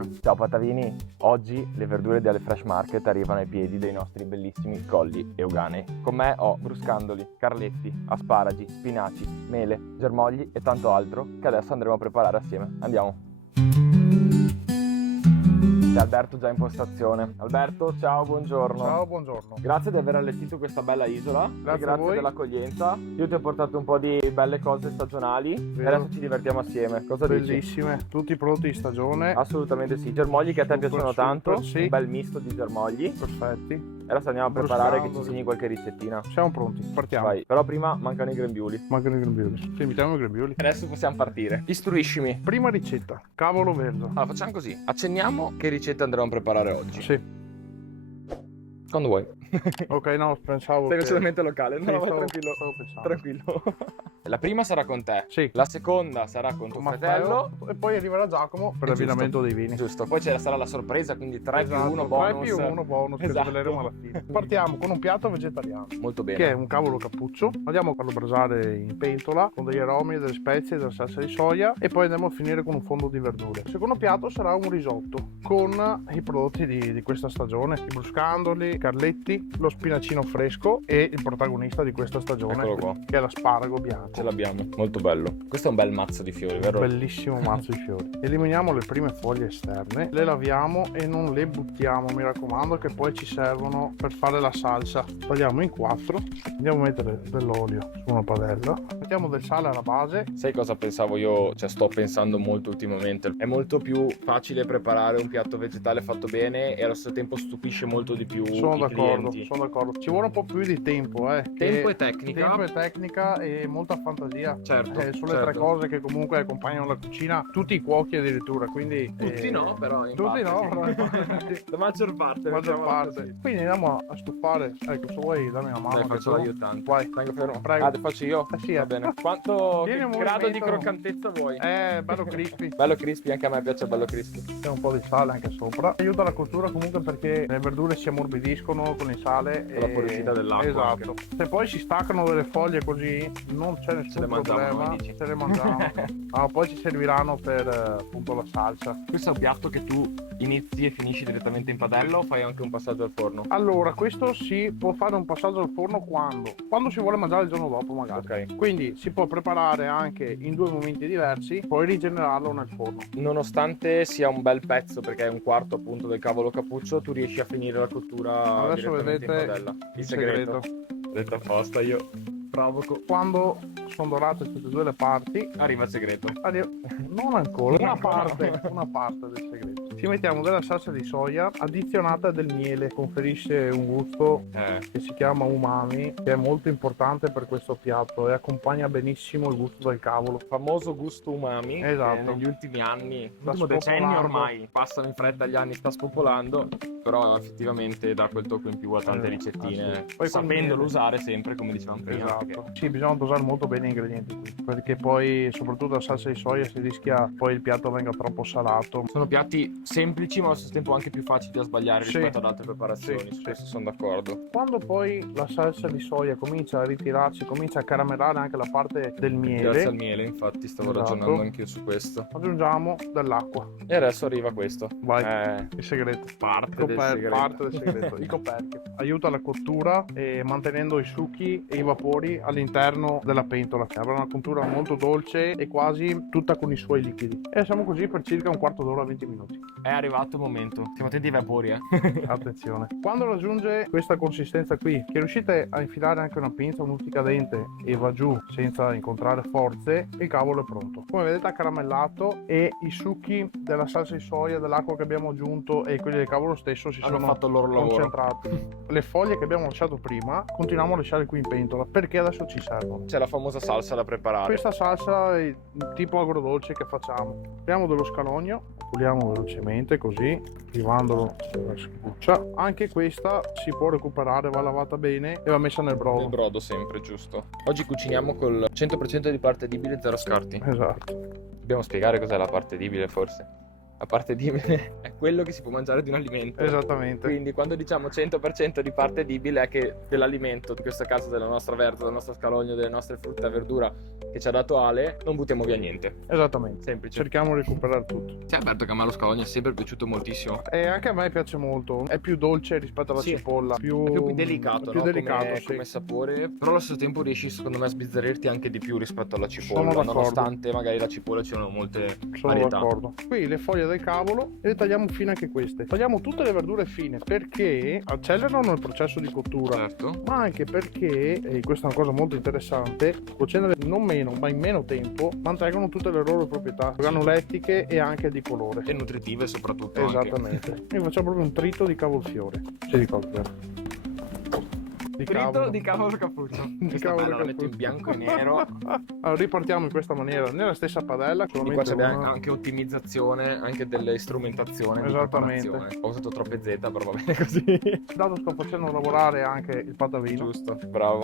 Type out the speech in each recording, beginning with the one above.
Run. Ciao Patavini, oggi le verdure di Ale Fresh Market arrivano ai piedi dei nostri bellissimi colli euganei. Con me ho bruscandoli, carletti, asparagi, spinaci, mele, germogli e tanto altro che adesso andremo a preparare assieme. Andiamo! C'è Alberto già in postazione. Alberto, ciao, buongiorno. Ciao, buongiorno. Grazie di aver allestito questa bella isola. Grazie e a grazie voi. dell'accoglienza. Io ti ho portato un po' di belle cose stagionali. Vero. E adesso ci divertiamo assieme. Cosa dici? Bellissime, tutti prodotti di stagione. Assolutamente sì. Germogli che a te Super, piacciono super, tanto. sì. Un bel misto di germogli. Perfetti. E adesso andiamo a preparare, che ci Bruscandoli. segni qualche ricettina. Siamo pronti, partiamo. Vai. Però prima mancano i grembiuli. Mancano i grembiuli. Sì, mettiamo i grembiuli. Adesso possiamo partire. Istruiscimi. Prima ricetta, cavolo verde. Allora facciamo così. Accenniamo che ricetta andremo a preparare oggi. Sì. Quando vuoi. Ok, no, pensavo Sei che... solamente locale. Sì, No, vai stavo tranquillo. pensando. Tranquillo. La prima sarà con te. Sì. La seconda sarà con tuo fratello. Matteo, e poi arriverà Giacomo per Giusto. l'abbinamento dei vini. Giusto. Poi sarà la sorpresa, quindi 3 Esatto, più 1 bonus. 3 più 1 bonus, Esatto. che sveleremo alla fine. Partiamo con un piatto vegetariano, Molto bene. che è un cavolo cappuccio. Andiamo a farlo brasare in pentola con degli aromi, delle spezie, della salsa di soia e poi andiamo a finire con un fondo di verdure. Il secondo piatto sarà un risotto con i prodotti di questa stagione, i bruscandoli, i carletti, lo spinacino fresco e il protagonista di questa stagione, Eccolo qua. che è l'asparago bianco. Ce l'abbiamo. Molto bello. Questo è un bel mazzo di fiori, vero? Bellissimo mazzo di fiori. Eliminiamo le prime foglie esterne, le laviamo e non le buttiamo, mi raccomando, che poi ci servono per fare la salsa. Tagliamo in 4, andiamo a mettere dell'olio su una padella, mettiamo del sale alla base. Sai cosa pensavo io? Cioè sto pensando molto ultimamente. È molto più facile preparare un piatto vegetale fatto bene e allo stesso tempo stupisce molto di più Sono i d'accordo, clienti. sono d'accordo. Ci vuole un po' più di tempo, Tempo e tecnica. Tempo e tecnica e molta fantasia. Certo, Sono le tre cose che comunque accompagnano la cucina, tutti i cuochi addirittura, quindi Tutti no, però in tutti parte no, sì. però in parte La maggior parte. la maggior mettiamola parte. così. Quindi andiamo a stufare. Ecco, se vuoi dammi una mano. Dai, che faccio tu- l'aiutante. Vai. Tengo fermo. Prego. Ah, te faccio io? Sì, Va bene. Quanto Vieni che un grado di movimento. croccantezza vuoi? Bello crispy. Bello crispy, anche a me piace bello crispy. C'è un po' di sale anche sopra. Aiuta la cottura comunque perché le verdure si ammorbidiscono con il sale. Con la fuoriuscita dell'acqua Esatto. Se poi si staccano delle foglie così non c'è nessun le mangiamo problema. noi, dici? Se le mangiamo. Poi ci serviranno per appunto la salsa. Questo è un piatto che tu inizi e finisci direttamente in padella o fai anche un passaggio al forno? Allora, questo si può fare un passaggio al forno quando si vuole mangiare il giorno dopo magari. Ok. Quindi si può preparare anche in 2 momenti diversi, poi rigenerarlo nel forno. Nonostante sia un bel pezzo, perché è un quarto appunto del cavolo cappuccio, tu riesci a finire la cottura Adesso direttamente in vedete padella. il segreto. Detto apposta, io provoco. Quando sono dorate tutte e due le parti, Arriva il segreto. non ancora, una parte del segreto. Ci mettiamo della salsa di soia addizionata del miele, conferisce un gusto che si chiama umami, che è molto importante per questo piatto e accompagna benissimo il gusto del cavolo. Famoso gusto umami, Esatto. che negli ultimi anni, Sta l'ultimo decennio spopolando. ormai, passano in fretta gli anni, sta spopolando, però effettivamente dà quel tocco in più a tante ricettine, Sì. Poi col sapendolo miele. usare sempre, come dicevamo prima. Esatto. perché- Sì, bisogna dosare molto bene gli ingredienti qui, perché poi soprattutto la salsa di soia si rischia poi il piatto venga troppo salato. Sono piatti semplici ma allo stesso tempo anche più facili da sbagliare Sì. rispetto ad altre preparazioni, Sì, su sì. questo sono d'accordo. Quando poi la salsa di soia comincia a ritirarsi, comincia a caramellare anche la parte del miele, Grazie al miele, infatti stavo Esatto. ragionando anch'io su questo. aggiungiamo dell'acqua. E adesso arriva questo. Vai, il segreto. Parte del segreto. Parte del segreto. Il coperchio aiuta la cottura mantenendo i succhi e i vapori all'interno della pentola. Avrà una cottura molto dolce e quasi tutta con i suoi liquidi. E siamo così per circa un quarto d'ora, 20 minuti. È arrivato il momento. Stiamo attenti ai vapori, Attenzione. Quando raggiunge questa consistenza qui, che riuscite a infilare anche una pinza, un'ustica dente e va giù senza incontrare forze, il cavolo è pronto. Come vedete ha caramellato e i succhi della salsa di soia, dell'acqua che abbiamo aggiunto e quelli del cavolo stesso si Hanno sono fatto il loro lavoro. concentrati. Le foglie che abbiamo lasciato prima continuiamo a lasciare qui in pentola perché adesso ci servono. C'è la famosa salsa da preparare. Questa salsa è tipo agrodolce che facciamo. Apriamo dello scalogno, puliamo velocemente così, privandolo della scuccia. Anche questa si può recuperare, va lavata bene e va messa nel brodo. Il brodo sempre, giusto. Oggi cuciniamo col 100% di parte edibile, zero scarti. Esatto. Dobbiamo spiegare cos'è la parte edibile, forse. a parte dibile, è quello che si può mangiare di un alimento. Esattamente. Quindi quando diciamo 100% di parte edibile è che dell'alimento, in questo caso della nostra verza, del nostro scalogno, delle nostre frutta e verdura che ci ha dato Ale, non buttiamo via niente. Esattamente. Semplice. Cerchiamo di recuperare tutto. Sì, Alberto, che a me lo scalogno è sempre piaciuto moltissimo. E anche a me piace molto. È più dolce rispetto alla Sì, cipolla. è più delicato, più no? delicato, come, sì. come sapore, però allo stesso tempo riesci secondo me a sbizzarrirti anche di più rispetto alla cipolla, Sono d'accordo. nonostante magari la cipolla ci sono molte Sono varietà. d'accordo. Qui le foglie del cavolo e le tagliamo fine anche queste. Tagliamo tutte le verdure fine perché accelerano il processo di cottura. Certo. Ma anche perché, e questa è una cosa molto interessante, cuocendole non meno ma in meno tempo mantengono tutte le loro proprietà organolettiche e anche di colore. E nutritive soprattutto. Esattamente. Anche. Noi facciamo proprio un trito di cavolfiore. Sì, di cavolfiore. Di Trito di cavolo cappuccio. Di cavolo La metto in cappuccio. bianco e nero. Allora, ripartiamo in questa maniera nella stessa padella. Di qua c'è una- anche ottimizzazione anche delle strumentazioni. Esattamente. Di preparazione. Ho usato troppe Z, però va bene così. Dato sto facendo lavorare anche il patavino. Giusto, bravo.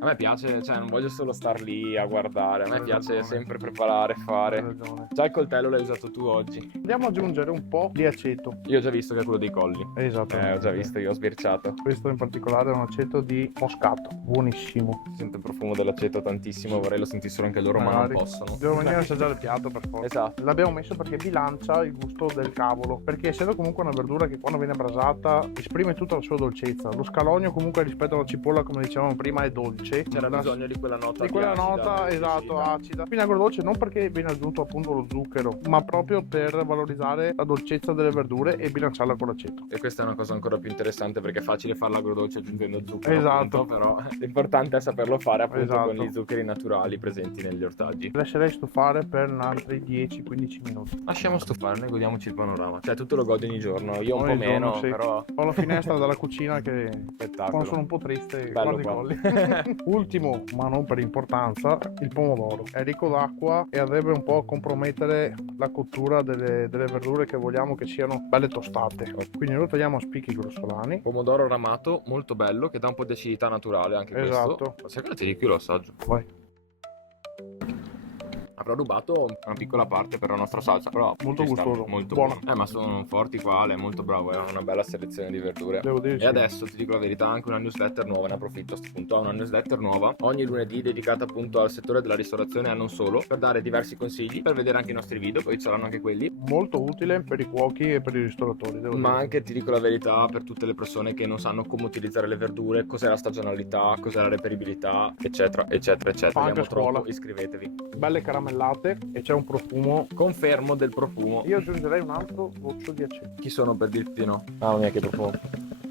A me piace, cioè non voglio solo star lì a guardare, a me Hai piace ragione. sempre preparare, Hai fare. ragione. Già il coltello l'hai usato tu oggi. Andiamo ad aggiungere un po' di aceto. Io ho già visto che è quello dei colli. Esattamente. Ho già visto, io ho sbirciato. Questo in particolare è un aceto di moscato. Buonissimo. Si sente il profumo dell'aceto tantissimo, vorrei lo sentissero anche loro, ma Magari. non possono. Devo venire a assaggiare il piatto per forza. Esatto. L'abbiamo messo perché bilancia il gusto del cavolo. Perché essendo comunque una verdura che quando viene brasata esprime tutta la sua dolcezza. Lo scalogno comunque rispetto alla cipolla, come dicevamo prima, è dolce. C'era La- bisogno di quella nota di quella acida, nota, sì, esatto, sì. acida. Quindi agrodolce non perché viene aggiunto appunto lo zucchero, ma proprio per valorizzare la dolcezza delle verdure e bilanciarla con l'aceto. E questa è una cosa ancora più interessante perché è facile farlo agrodolce aggiungendo zucchero. Esatto. Appunto, però l'importante è saperlo fare appunto Esatto. con gli zuccheri naturali presenti negli ortaggi. Lascerei stufare per altri 10-15 minuti. Lasciamo stufare, noi godiamoci il panorama. Cioè tu te lo godi ogni giorno, io un Ogni po' meno, giorno, sì. però Ho la finestra dalla cucina che spettacolo. quando sono un po' triste Bello guardo i qua. colli. Ultimo, ma non per importanza, il pomodoro. È ricco d'acqua e andrebbe un po' a compromettere la cottura delle verdure che vogliamo che siano belle tostate. Quindi lo tagliamo a spicchi grossolani. Pomodoro ramato, molto bello, che dà un po' di acidità naturale anche Esatto. questo. Ma sai cosa ti dico, io lo assaggio. Vai. Avrò rubato una piccola parte per la nostra salsa, però Molto ci sta, gustoso, molto buono. buono. Ma sono forti qua, è molto bravo, è una bella selezione di verdure. Devo dire E sì. adesso ti dico la verità, anche una newsletter nuova, ne approfitto a sto punto, ho una newsletter nuova ogni lunedì dedicata appunto al settore della ristorazione e non solo, per dare diversi consigli, per vedere anche i nostri video, poi ci saranno anche quelli, Molto utile per i cuochi e per i ristoratori, devo ma dire. anche ti dico la verità per tutte le persone che non sanno come utilizzare le verdure, cos'è la stagionalità, cos'è la reperibilità, eccetera, eccetera, eccetera. Fa anche Andiamo a scuola. troppo, iscrivetevi. Belle caramellate e c'è un profumo. Confermo del profumo. Io aggiungerei un altro goccio di aceto Chi sono per dirti di no? Mamma mia che profumo.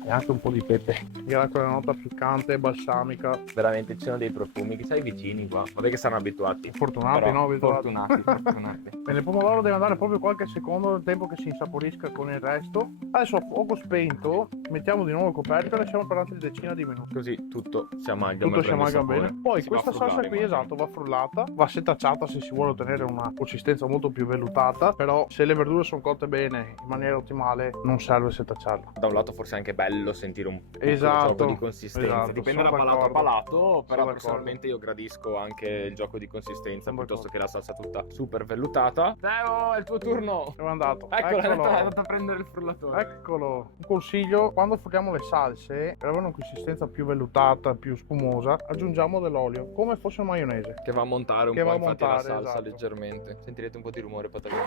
e anche un po' di pepe. Mi dà quella nota piccante, balsamica. Veramente ci sono dei profumi che sai vicini qua. Vabbè che saranno abituati. Fortunati, Però, no? Abituati. fortunati. Bene, il pomodoro deve andare proprio qualche secondo nel tempo che si insaporisca con il resto. Adesso a fuoco spento mettiamo di nuovo il coperchio e lasciamo per altre decine di minuti. Così tutto si amalgama. Tutto si prende amalgama sapore. bene. Poi Si va a questa salsa frullare, qui, immagino. esatto, va frullata, va setacciata se si vuole ottenere una consistenza molto più vellutata. Però se le verdure sono cotte bene in maniera ottimale non serve setacciarla. Da un lato forse è anche bello sentire un Esatto, gioco di consistenza. esatto, Dipende da sono palato a d'accordo. palato, però Sono personalmente io gradisco anche il gioco di consistenza Sono piuttosto d'accordo. che la salsa tutta super vellutata. Teo, è il tuo turno. Dove è andato? Ecco, è andato a prendere il frullatore. Eccolo. Un consiglio: quando frulliamo le salse per avere una consistenza più vellutata, più spumosa, aggiungiamo dell'olio come fosse maionese. Che va a montare un Che po' va a infatti la montare, salsa esatto. leggermente. Sentirete un po' di rumore, patagone.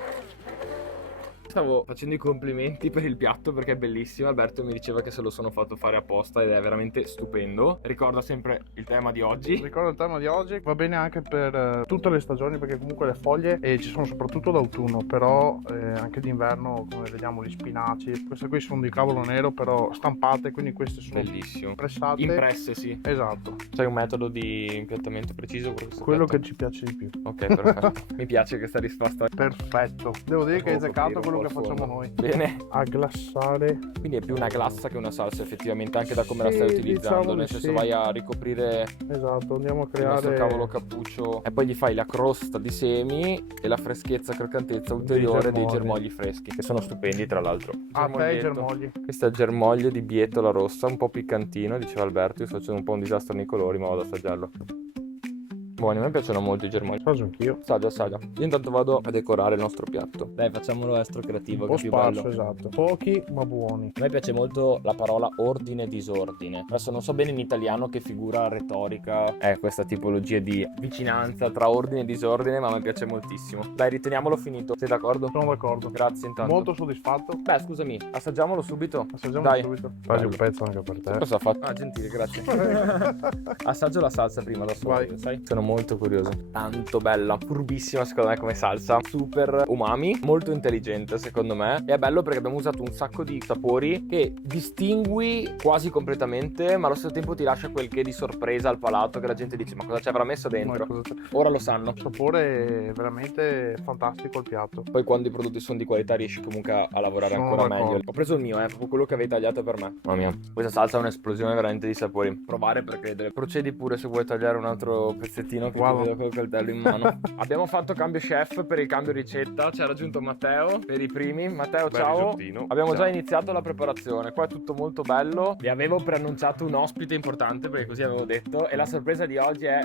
Stavo facendo i complimenti per il piatto perché è bellissimo. Alberto mi diceva che se lo sono fatto fare apposta ed è veramente stupendo. Ricorda sempre il tema di oggi. Ricordo il tema di oggi, va bene anche per tutte le stagioni perché comunque le foglie ci sono soprattutto d'autunno, però anche d'inverno, come vediamo, gli spinaci. Queste qui sono di cavolo nero però stampate, quindi queste sono Bellissimo. pressate. Impresse, sì. Esatto, C'hai un metodo di impiattamento preciso per questo quello piatto? che ci piace di più. Ok, perfetto. Mi piace questa risposta. Perfetto, devo dire che hai Devo azzeccato coprire quello un che po' il facciamo fondo. noi. Bene. A glassare. Quindi è più una glassa che una salsa effettivamente, anche da come la Sì, stai utilizzando. diciamo Nel di senso sì. vai a ricoprire Esatto, andiamo a il nostro creare cavolo cappuccio e poi gli fai la crosta di semi e la freschezza e croccantezza ulteriore dei germogli freschi, che sono stupendi tra l'altro. a te i Germoglietto. germogli. Questo è il germoglio di bietola rossa, un po' piccantino, diceva Alberto. Io sto facendo un po' un disastro nei colori, ma vado ad assaggiarlo. Buoni, a me piacciono molto i germogli. Assaggia anch'io. Assaggia. Io intanto vado a decorare il nostro piatto. Dai, facciamolo estro creativo, Un che po' è più sparso, bello. esatto. Pochi ma buoni. A me piace molto la parola ordine e disordine. Adesso non so bene in italiano che figura retorica è questa tipologia di vicinanza tra ordine e disordine, ma a me piace moltissimo. Dai, riteniamolo finito. Sei d'accordo? Sono d'accordo. Grazie intanto. Molto soddisfatto. Beh, scusami, assaggiamolo subito. Assaggiamo Dai. subito. Fai un Bello. pezzo anche per te. Cosa ha fatto? Ah, gentile, grazie. Assaggio la salsa prima da solo, Vai. sai? Sono molto curioso. Tanto bella, furbissima secondo me come salsa. Super umami, molto intelligente secondo me. E è bello perché abbiamo usato un sacco di sapori che distingui quasi completamente, ma allo stesso tempo ti lascia quel che di sorpresa al palato che la gente dice ma cosa ci avrà messo dentro? Ora lo sanno. Il sapore è veramente fantastico il piatto. Poi quando i prodotti sono di qualità riesci comunque a lavorare Sono ancora d'accordo. meglio. Ho preso il mio, proprio quello che avevi tagliato per me. Mamma mia, questa salsa è un'esplosione veramente di sapori. Provare per credere. Procedi pure se vuoi tagliare un altro pezzettino che Guarda. ti vedo col coltello in mano. Abbiamo fatto cambio chef per il cambio ricetta. Ci ha raggiunto Matteo per i primi. Matteo, Bel ciao. risottino. Abbiamo Ciao. già iniziato la preparazione. Qua è tutto molto bello. Vi avevo preannunciato un ospite importante perché così avevo detto. E la sorpresa di oggi è